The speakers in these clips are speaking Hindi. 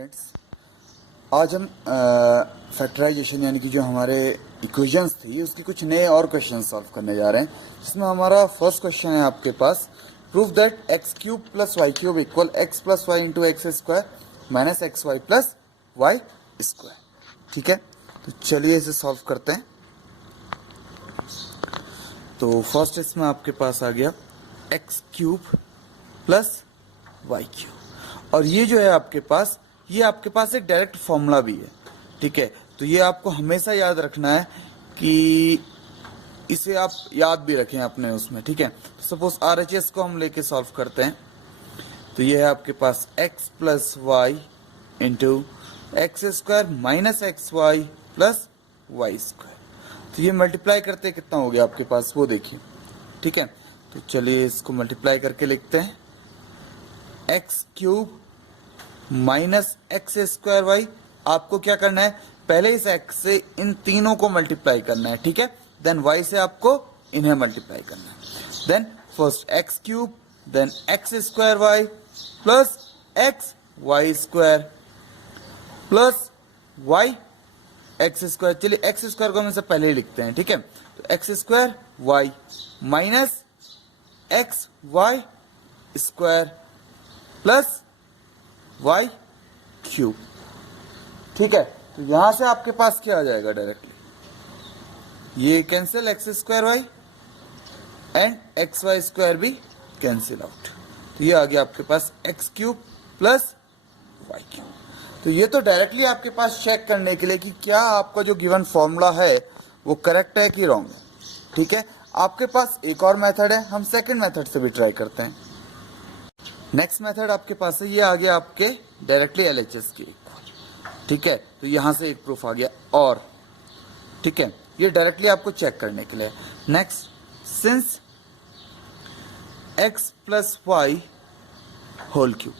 स्टूडेंट्स, आज हम फैक्टराइजेशन यानी कि जो हमारे इक्वेशंस थी उसके कुछ नए और क्वेश्चन सॉल्व करने जा रहे हैं। जिसमें हमारा फर्स्ट क्वेश्चन है आपके पास, prove that x cube plus y cube equal x plus y into x square minus x y plus y square. ठीक है, तो चलिए इसे सॉल्व करते हैं। तो फर्स्ट इसमें आपके पास आ गया x cube plus y cube, और ये जो है आपके पास एक डायरेक्ट फॉर्मूला भी है। ठीक है, तो ये आपको हमेशा याद रखना है कि इसे आप याद भी रखें अपने उसमें। ठीक है, तो सपोज RHS को हम लेके सॉल्व करते हैं, तो ये है आपके पास x plus y into x square minus x y plus y square. तो ये मल्टीप्लाई करते कितना हो गया आपके पास वो देखिए। ठीक है, तो चलिए इसको मल्टीप्लाई करके लिखते हैं, x cube minus x square y. आपको क्या करना है, पहले इस एक्स से इन तीनों को मल्टीप्लाई करना है। ठीक है, देन वाई से आपको इन्हें मल्टीप्लाई करना है। Then first x cube then x square y plus x y square plus y x square. चलिए एक्स स्क्वायर को हम इसे पहले ही लिखते हैं। ठीक है, तो x square y minus x y square plus y cube. ठीक है, तो यहां से आपके पास क्या आ जाएगा, डायरेक्टली ये cancel x square y and x y square भी कैंसिल आउट। तो ये आ गया आपके पास x cube plus y cube. तो ये तो डायरेक्टली आपके पास चेक करने के लिए कि क्या आपका जो गिवन फॉर्मूला है वो करेक्ट है कि रॉन्ग है। ठीक है, आपके पास एक और मेथड है, हम सेकंड मेथड से भी ट्राई करते हैं। नेक्स्ट मेथड आपके पास है, ये आ गया आपके डायरेक्टली LHS के इक्वल। ठीक है, तो यहां से एक प्रूफ आ गया और। ठीक है, ये डायरेक्टली आपको चेक करने के लिए। Next, since x plus y whole cube,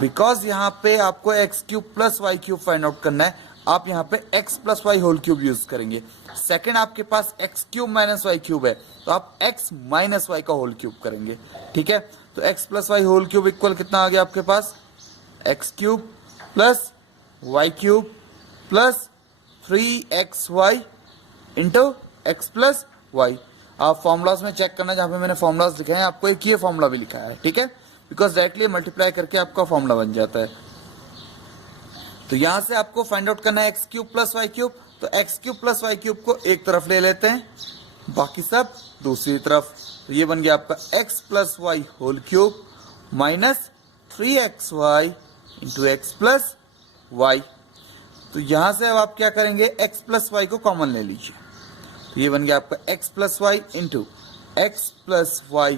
because यहाँ पे आपको x cube plus y cube find out करना है, आप यहाँ पे x plus y whole cube use करेंगे। सेकंड आपके पास x cube minus y cube है, तो आप x माइनस वाई का होल क्यूब करेंगे। ठीक है, तो x plus y whole cube equal कितना आ गया आपके पास, x cube plus y cube plus 3xy into x plus y. आप फॉर्मूलाज में चेक करना, जहां पे मैंने फॉर्मूलाज लिखे हैं आपको एक ये फॉर्मूला भी लिखा है। ठीक है, बिकॉज डायरेक्टली मल्टीप्लाई करके आपका फॉर्मूला बन जाता है। तो यहां से आपको फाइंड आउट करना है x cube plus y cube, तो x cube plus y cube को एक तरफ ले लेते हैं, बाकी सब दूसरी तरफ। तो ये बन गया आपका x plus y whole cube minus 3xy into x plus y. तो यहां से अब आप क्या करेंगे, एक्स प्लस वाई को कॉमन ले लीजिए, तो ये बन गया आपका x plus y into x plus y.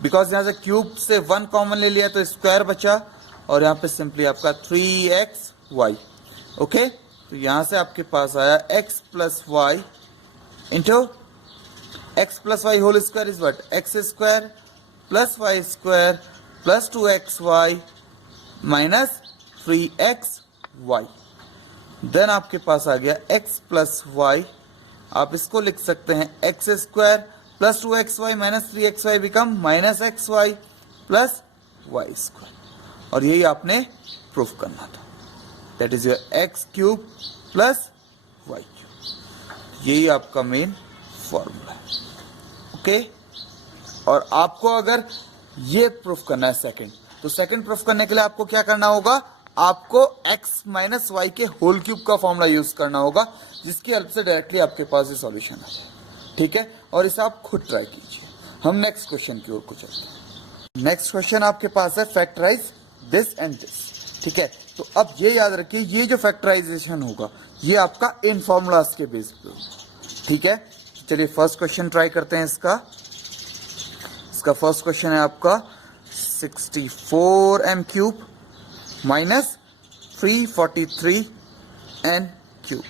Because यहां से क्यूब से 1 कॉमन ले लिया तो स्क्वायर बचा, और यहाँ पे सिंपली आपका 3xy। ओके, तो यहां से आपके पास आया x plus y into x plus y whole square is what, x square plus y square plus 2xy minus 3xy। Then आपके पास आ गया x प्लस वाई, आप इसको लिख सकते हैं x square plus 2xy minus 3xy become minus xy plus y square, और यही आपने प्रूफ करना था। That is your x cube plus y cube, यही आपका मेन फॉर्मूला है। ओके, और आपको अगर ये प्रूफ करना है सेकंड, तो सेकंड प्रूफ करने के लिए आपको क्या करना होगा, आपको x माइनस वाई के होल क्यूब का फॉर्मूला यूज करना होगा, जिसकी हेल्प से डायरेक्टली आपके पास ये सॉल्यूशन आ जाए। ठीक है, और इसे आप खुद ट्राई कीजिए। हम नेक्स्ट क्वेश्चन की ओर को चलते हैं। नेक्स्ट क्वेश्चन आपके पास है फैक्टराइज दिस एंड दिस। ठीक है, तो अब ये याद रखिए, ये जो फैक्टराइजेशन होगा ये आपका इन फॉर्मूलाज के बेस पे होगा। ठीक है, चलिए फर्स्ट क्वेश्चन ट्राई करते हैं। इसका फर्स्ट क्वेश्चन है आपका 64m cube minus 343n cube.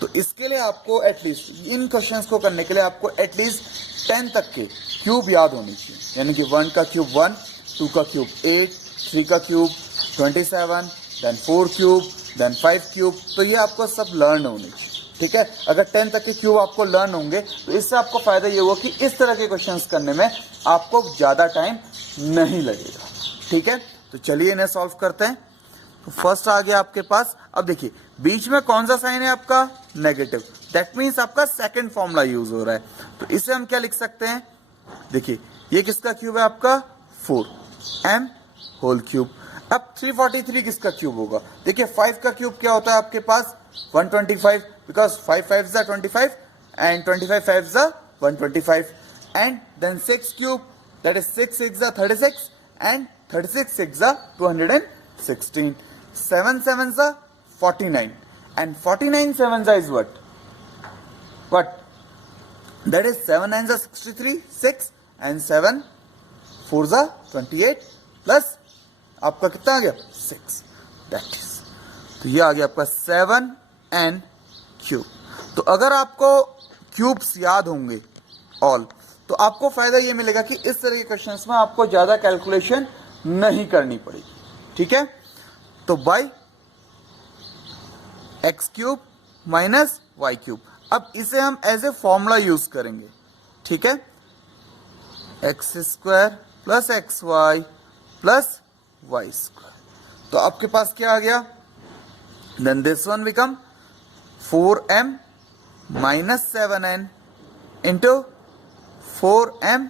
तो इसके लिए आपको एटलीस्ट, इन क्वेश्चंस को करने के लिए आपको एटलीस्ट 10 तक के क्यूब याद होने चाहिए, यानी कि 1 का क्यूब 1, 2 का क्यूब 8, 3 का cube 27, then 4 cube, then 5 cube. तो ये आपको सब लर्न होने चाहिए। ठीक है, अगर 10 तक के क्यूब आपको लर्न होंगे तो इससे आपको फायदा ये होगा कि इस तरह के क्वेश्चंस करने में आपको ज़्यादा टाइम नहीं लगेगा। ठीक है, तो चलिए इन्हें सॉल्व करते हैं। तो फर्स्ट आ गया आपके पास। अब देखिए बीच में कौन सा साइन है आपका, नेगेटिव, दैट मीन्स आपका सेकंड फॉर्मूला यूज हो रहा है। तो इसे हम क्या लिख सकते हैं, देखिए ये किसका क्यूब है आपका, 4m होल क्यूब। अब 343 किसका क्यूब होगा, देखिए 5 का क्यूब क्या होता है आपके पास 125, because 5 5 25 and 25 5 125, and then 6 cube, that is 6 6 36 and 36 6 216, 7 7 49 and 49 7 is what that is 7 9 63 6 and 7 4 28 plus आपका कितना आ गया 6, दैट इज, तो ये आ गया आपका 7n क्यूब। तो अगर आपको क्यूब्स याद होंगे ऑल, तो आपको फायदा ये मिलेगा कि इस तरह के क्वेश्चंस में आपको ज्यादा कैलकुलेशन नहीं करनी पड़ेगी, ठीक है। तो by x cube minus y cube, अब इसे हम एज ए फॉर्मूला यूज करेंगे, ठीक है, x square plus x y plus y square. तो आपके पास क्या आ गया, then this one become 4m minus 7n into 4m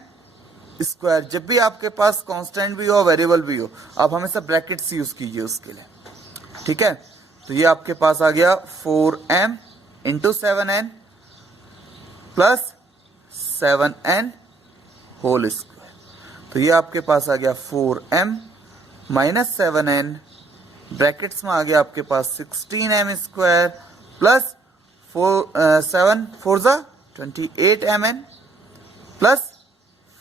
square. जब भी आपके पास कांस्टेंट भी हो वेरिएबल भी हो, आप हमेशा ब्रैकेट्स यूज कीजिए उसके लिए, ठीक है। तो ये आपके पास आ गया 4m into 7n plus 7n whole square. तो ये आपके पास आ गया 4m माइनस 7n, ब्रैकेट्स में आ गया आपके पास 16m square plus 7 4 28mn plus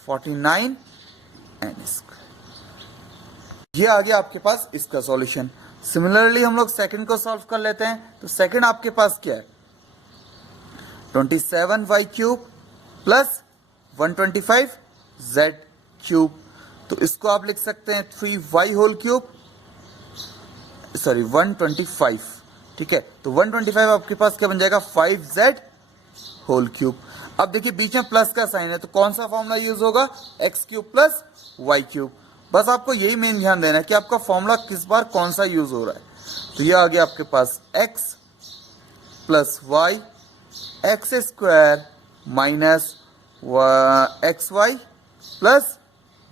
49n square. ये आ गया आपके पास इसका सॉल्यूशन। सिमिलरली हम लोग सेकंड को सॉल्व कर लेते हैं। तो सेकंड आपके पास क्या है, 27y cube plus 125z cube. तो इसको आप लिख सकते हैं 3y होल क्यूब, सॉरी 125, ठीक है। तो 125 आपके पास क्या बन जाएगा 5z होल क्यूब। अब देखिए बीच में प्लस का साइन है, तो कौन सा फॉर्मूला यूज होगा, x cube plus y cube. बस आपको यही मेन ध्यान देना है कि आपका फॉर्मूला किस बार कौन सा यूज हो रहा है। तो ये आ गया आपके पास x plus y x square minus x y plus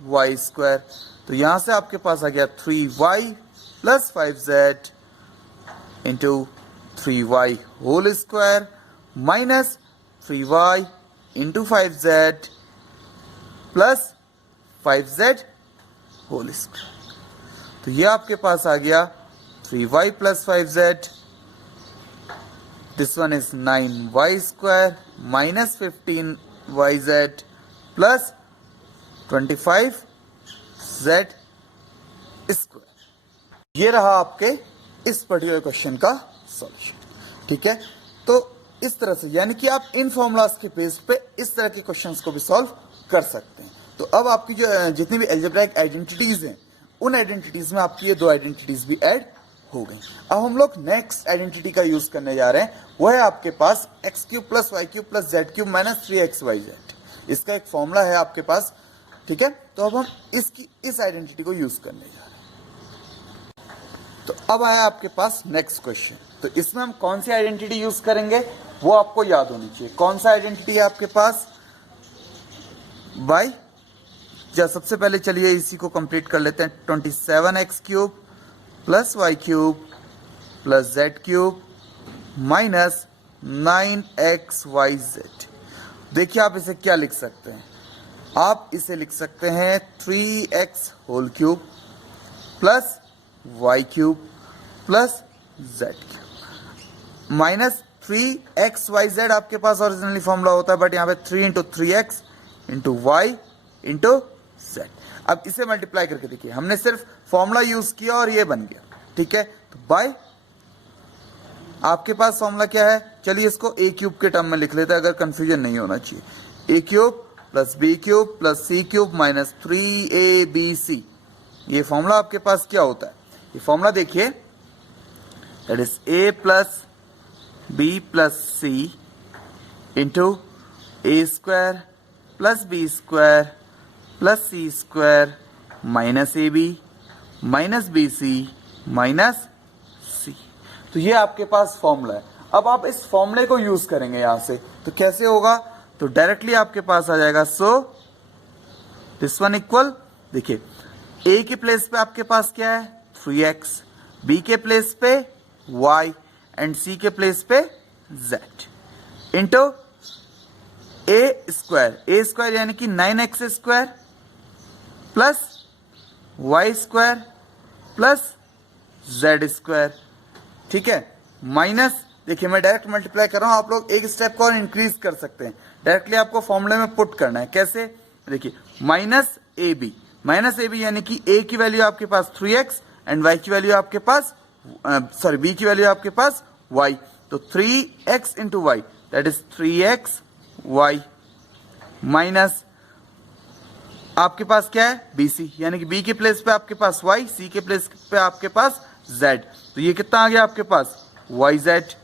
y square. तो यहां से आपके पास आ गया 3y plus 5z into 3y whole square minus 3y into 5z plus 5z whole square. तो ये आपके पास आ गया 3y plus 5z, this one is 9y square minus 15yz plus 25z square. ये रहा आपके इस पर्टिकुलर क्वेश्चन का सॉल्यूशन, ठीक है। तो इस तरह से यानी कि आप इन फॉर्मूलाज के बेस पे इस तरह के क्वेश्चंस को भी सॉल्व कर सकते हैं। तो अब आपकी जो जितनी भी एल्जेब्राइक आइडेंटिटीज हैं, उन आइडेंटिटीज में आपकी ये दो आइडेंटिटीज भी ऐड हो गई। अब हम लोग नेक्स्ट आइडेंटिटी का यूज करने जा रहे हैं, वो है आपके पास x cube plus y cube plus z cube minus 3xyz। इसका एक फॉर्मूला है आपके पास, ठीक है। तो अब हम इस आइडेंटिटी को यूज करने जा रहे हैं। तो अब आया आपके पास नेक्स्ट क्वेश्चन। तो इसमें हम कौन सी आइडेंटिटी यूज करेंगे वो आपको याद होनी चाहिए। कौन सा आइडेंटिटी है आपके पास, बाई सबसे पहले चलिए इसी को कंप्लीट कर लेते हैं। 27x cube plus y cube plus z cube minus 9xyz। देखिए आप इसे क्या लिख सकते हैं, आप इसे लिख सकते हैं 3x whole cube plus y cube plus z cube minus 3xyz। आपके पास ओरिजिनली फॉर्मूला होता है, बट यहाँ पे 3 into 3x into y into z. अब इसे मल्टीप्लाई करके देखिए, हमने सिर्फ फॉर्मूला यूज किया और ये बन गया, ठीक है। तो बाय आपके पास फॉर्मूला क्या है, चलिए इसको ए क्यूब के टर्म में लिख लेते हैं, अगर कंफ्यूजन नहीं होना चाहिए। A cube plus b cube plus c cube minus 3abc। ये फॉर्मूला आपके पास क्या होता है, ये फॉर्मूला देखिए, that is a plus b plus c into a square plus b square plus c square minus a b minus b c minus तो ये आपके पास फॉर्मूला है। अब आप इस फॉर्मूले को यूज करेंगे यहां से, तो कैसे होगा, तो डायरेक्टली आपके पास आ जाएगा, सो दिस वन इक्वल, देखिए ए के प्लेस पे आपके पास क्या है 3x, बी के प्लेस पे y एंड सी के प्लेस पे z इंटू ए स्क्वायर यानी कि 9x square plus y square plus z square, ठीक है, माइनस, देखिए मैं डायरेक्ट मल्टीप्लाई कर रहा हूं, आप लोग एक स्टेप को और इंक्रीज कर सकते हैं, डायरेक्टली आपको फॉर्मूले में पुट करना है, कैसे, देखिए माइनस ए बी यानी कि a की वैल्यू आपके पास 3x एंड y की वैल्यू आपके पास b की वैल्यू आपके पास y, तो 3x into y that is 3x y minus आपके पास क्या है bc यानी कि b के प्लेस पे आपके पास y, c के प्लेस पे आपके पास z, तो ये कितना आ गया आपके पास yz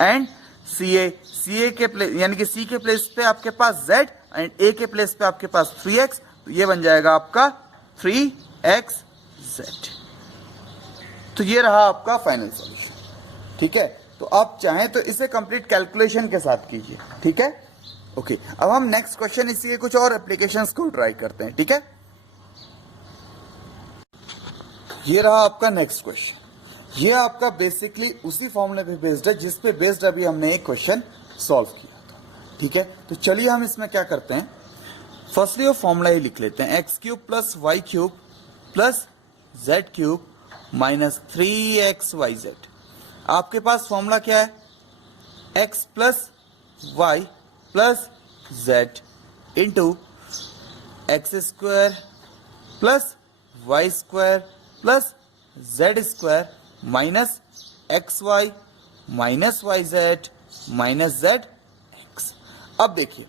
एंड ca के प्लेस यानी कि c के प्लेस पे आपके पास z एंड a के प्लेस पे आपके पास 3x, तो ये बन जाएगा आपका 3xz। तो ये रहा आपका फाइनल सॉल्यूशन, ठीक है। तो आप चाहें तो इसे कंप्लीट कैलकुलेशन के साथ कीजिए, ठीक है, ओके। अब हम नेक्स्ट क्वेश्चन इसके कुछ और एप्लीकेशंस को ट्राई करते हैं, ठीक है। ये रहा आपका नेक्स्ट क्वेश्चन, ये आपका बेसिकली उसी फॉर्मूले पे बेस्ड है जिस पे बेस्ड अभी हमने एक क्वेश्चन सॉल्व किया था, ठीक है। तो चलिए हम इसमें क्या करते हैं, फर्स्टली वो फॉर्मूला ही लिख लेते हैं, x cube plus y cube plus z cube minus 3xyz। आपके पास फॉर्मूला क्या है, x plus y plus z into x square plus y square plus z square minus x y minus y z minus z x. अब देखिए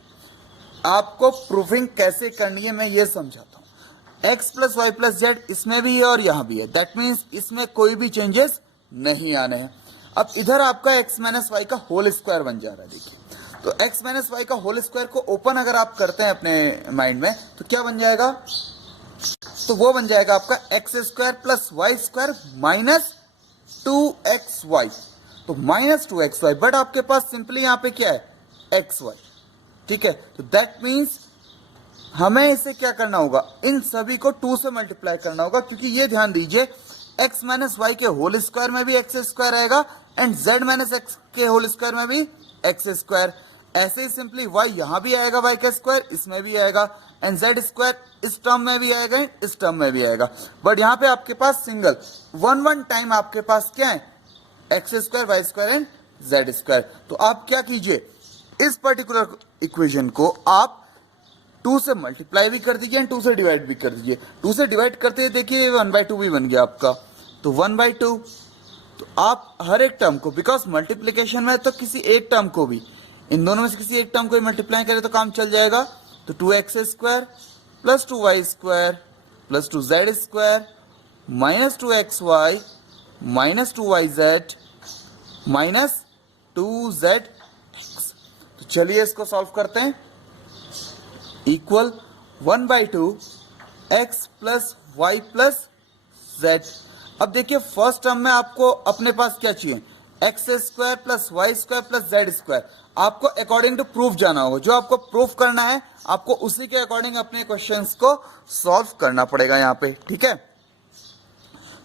आपको प्रूफिंग कैसे करनी है मैं ये समझाता हूं। x plus y plus z इसमें भी है और यहां भी है, दैट मीन्स इसमें कोई भी चेंजेस नहीं आने हैं। अब इधर आपका x माइनस वाई का होल स्क्वायर बन जा रहा है, देखिए तो x माइनस वाई का होल स्क्वायर को ओपन अगर आप करते हैं अपने माइंड में तो क्या बन जाएगा, तो वो बन जाएगा आपका x square plus y square minus 2xy, तो माइनस 2xy, बट आपके पास सिंपली यहां पे क्या है xy, ठीक है। तो दैट मीन्स हमें इसे क्या करना होगा, इन सभी को 2 से मल्टीप्लाई करना होगा, क्योंकि ये ध्यान दीजिए x माइनस वाई के होल स्क्वायर में भी एक्स स्क्वायर आएगा एंड z माइनस एक्स के होल स्क्वायर में भी एक्स स्क्वायर, ऐसे ही सिंपली y यहां भी आएगा y का स्क्वायर, इसमें भी आएगा एंड z स्क्वायर इस टर्म में भी आएगा इस टर्म में भी आएगा, बट यहां पे आपके पास सिंगल वन टाइम आपके पास क्या है x square y square and z square. तो आप क्या कीजिए, इस पर्टिकुलर इक्वेशन को आप 2 से मल्टीप्लाई भी कर दीजिए एंड 2 से डिवाइड भी कर दीजिए। 2 से डिवाइड करते ही देखिए 1/2 भी बन गया आपका, तो 1/2, तो आप हर एक टर्म को, बिकॉज मल्टीप्लीकेशन में तो किसी एक टर्म को भी, इन दोनों में से किसी एक टर्म को मल्टीप्लाई करें तो काम चल जाएगा, तो 2x square plus 2y square plus 2z square minus 2xy minus 2yz minus 2zx। तो चलिए इसको सॉल्व करते हैं, equal 1/2 x plus y plus z. अब देखिए फर्स्ट टर्म में आपको अपने पास क्या चाहिए, x square plus y square plus z square. आपको अकॉर्डिंग टू प्रूफ जाना होगा, जो आपको प्रूफ करना है आपको उसी के अकॉर्डिंग अपने क्वेश्चंस को सॉल्व करना पड़ेगा यहाँ पे, ठीक है।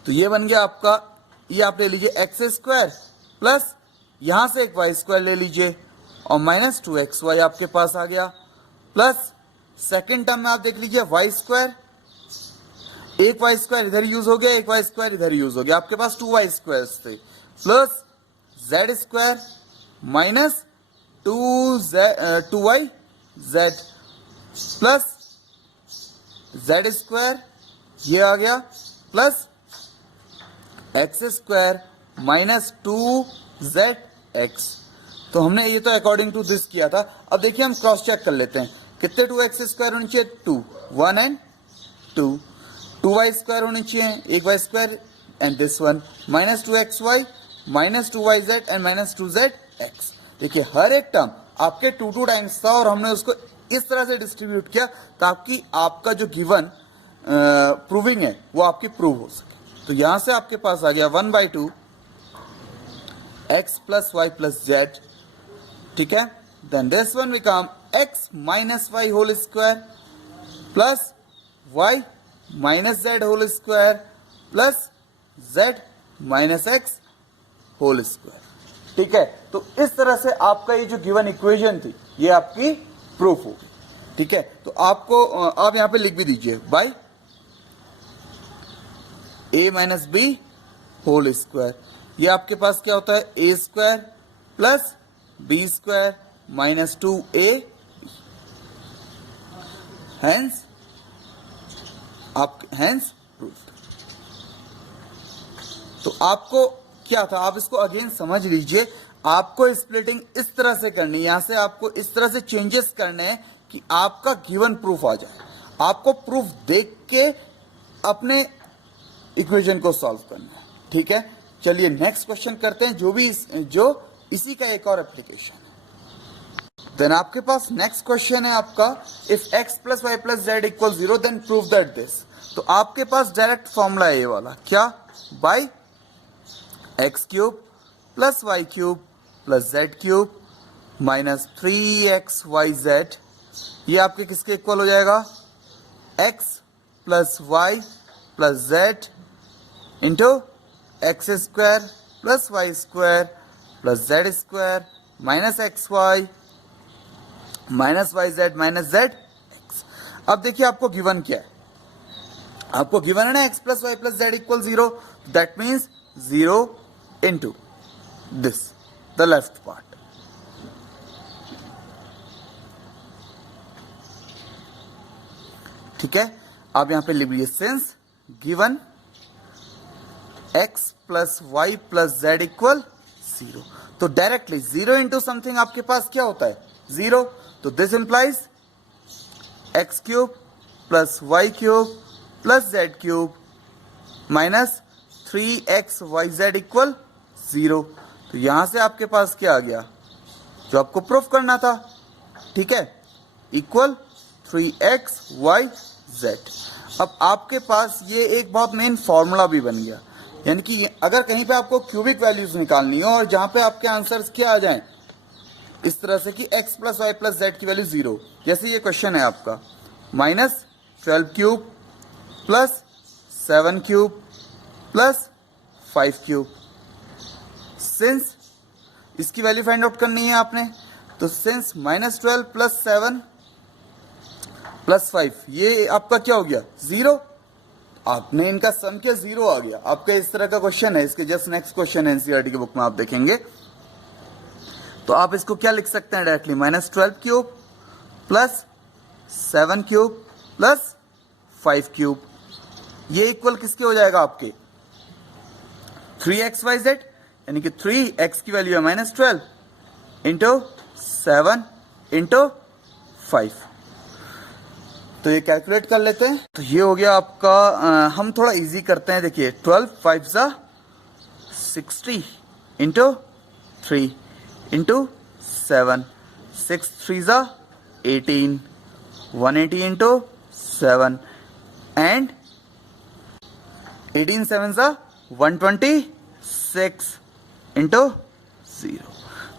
तो ये बन गया आपका, ये आप ले लीजिए एक्स स्क्वायर प्लस यहां से एक वाई स्क्वायर ले लीजिए और माइनस 2xy आपके पास आ गया, प्लस सेकेंड टर्म में आप देख लीजिए वाई स्क्वायर, एक वाई स्क्वायर इधर यूज हो गया, एक वाई स्क्वायर इधर यूज हो गया, आपके पास 2y स्क्वायर थे, plus z square minus 2y Z plus z square ये आ गया, plus x square minus 2zx। तो हमने ये तो अकॉर्डिंग टू दिस किया था। अब देखिए हम क्रॉस चेक कर लेते हैं, कितने 2x स्क्वायर होनी चाहिए, 2, 1 एंड 2, 2y स्क्वायर होनी चाहिए, एक y square and this one minus 2xy minus 2yz and minus 2zx। देखिए हर एक टर्म आपके 2 टाइम्स था और हमने उसको इस तरह से डिस्ट्रीब्यूट किया ताकि आपका जो गिवन प्रूविंग है वो आपकी प्रूव हो सके। तो यहां से आपके पास आ गया 1/2 x plus y plus z, ठीक है. Then this one become x minus y whole square plus y minus z whole square plus z minus x whole square. ठीक है, तो इस तरह से आपका ये जो गिवन इक्वेशन थी ये आपकी प्रूफ होगी. ठीक है, तो आपको आप यहां पे लिख भी दीजिए by a minus b whole square. ये आपके पास क्या होता है, a square plus b square minus 2a, hence proof. तो आपको क्या था, आप इसको अगेन समझ लीजिए. आपको स्प्लिटिंग इस तरह से करनी है, यहां से आपको इस तरह से चेंजेस करने हैं कि आपका गिवन प्रूफ आ जाए. आपको प्रूफ देख के अपने इक्वेशन को सॉल्व करना है. ठीक है, चलिए नेक्स्ट क्वेश्चन करते हैं, जो इसी का एक और एप्लीकेशन है. देन आपके पास नेक्स्ट क्वेश्चन है आपका, if x plus y plus z equal 0 then prove that this. तो आपके पास डायरेक्ट फॉर्मूला है ये वाला, क्या, by x cube plus y cube plus z cube minus 3xyz. ये आपके किसके इक्वल हो जाएगा, x plus y plus z into x square plus y square plus z square minus x y minus y z minus z x. अब देखिए आपको गिवन क्या है, आपको गिवन है ना x plus y plus z equal 0. That means 0 into this the left part. ठीक है, आप यहां पे लिख लीजिए since given x plus y plus z equal 0. तो डायरेक्टली 0 इंटू समथिंग आपके पास क्या होता है, 0. तो this implies x cube plus y cube plus z cube minus 3xyz equal 0. तो यहां से आपके पास क्या आ गया, जो आपको प्रूफ करना था. ठीक है, इक्वल 3xyz. अब आपके पास ये एक बहुत मेन फॉर्मूला भी बन गया, यानी कि अगर कहीं पे आपको क्यूबिक वैल्यूज निकालनी हो और जहां पे आपके आंसर्स क्या आ जाएं इस तरह से कि x plus y plus z की वैल्यू 0, जैसे ये क्वेश्चन है आपका minus 12 cube plus 7 cube plus 5 cube. Since इसकी वैल्यू फाइंड आउट करनी है आपने, तो सिंस माइनस 12 प्लस 7 प्लस 5 ये आपका क्या हो गया, 0. आपने इनका सम किया 0 आ गया. आपका इस तरह का क्वेश्चन है, इसके जस्ट नेक्स्ट क्वेश्चन है एनसीईआरटी की बुक में आप देखेंगे. तो आप इसको क्या लिख सकते हैं directly, minus 12 cube plus 7 cube plus 5 cube. ये इक्वल किसके हो जाएगा आपके 3xyz, यानी कि 3x की वैल्यू है माइनस 12 इंटू 7 इंटू 5. तो ये कैलकुलेट कर लेते हैं. तो ये हो गया आपका, हम थोड़ा इजी करते हैं. देखिए 12 5 ज़ा 60 इंटू 3 इंटू 7 6 3 ज़ा 18 180 इंटू 7 एंड 18 7 ज़ा 126 इंटू 0.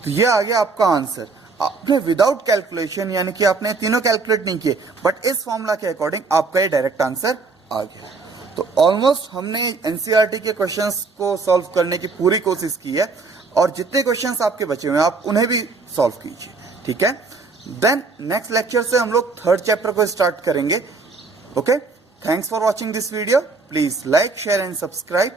तो ये आ गया आपका आंसर. आपने विदाउट कैलकुलेशन, यानी कि आपने तीनों कैलकुलेट नहीं किए, बट इस फॉर्मूला के अकॉर्डिंग आपका ये डायरेक्ट आंसर आ गया. तो ऑलमोस्ट हमने एनसीईआरटी के क्वेश्चंस को सॉल्व करने की पूरी कोशिश की है, और जितने क्वेश्चंस आपके बचे हुए हैं आप उन्हें भी सॉल्व कीजिए. ठीक है, देन नेक्स्ट लेक्चर से हम लोग 3rd चैप्टर को स्टार्ट करेंगे. Okay, thanks for watching this video. Please like share and subscribe.